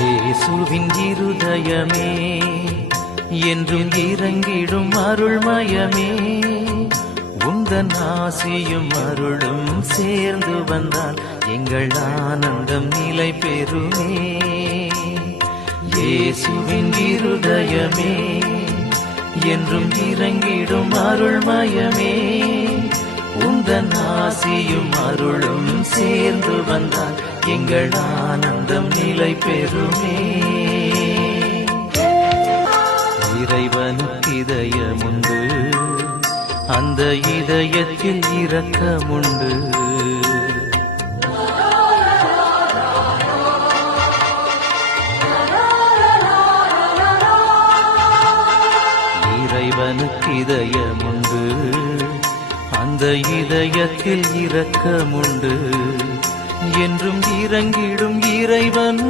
இயேசுவின் இருதயமே என்றும் இறங்கிடும் அருள்மயமே, உந்தன் ஆசியும் அருளும் சேர்ந்து வந்தால் எங்கள் ஆனந்தம் நிலை பெறுமே. இயேசுவின் இருதயமே என்றும் இறங்கிடும் அருள்மயமே, உந்தன் ஆசியும் அருளும் சேர்ந்து வந்தால் எங்கள் ஆனந்தம் நிலை பெறுமே. இறைவனுக்கு இதயமுண்டு, அந்த இதயத்தில் இரக்கமுண்டு. இறைவனுக்கு இதயமுண்டு, அந்த இதயத்தில் இரக்கமுண்டு. என்றும் இறங்கிடும் இறைவன்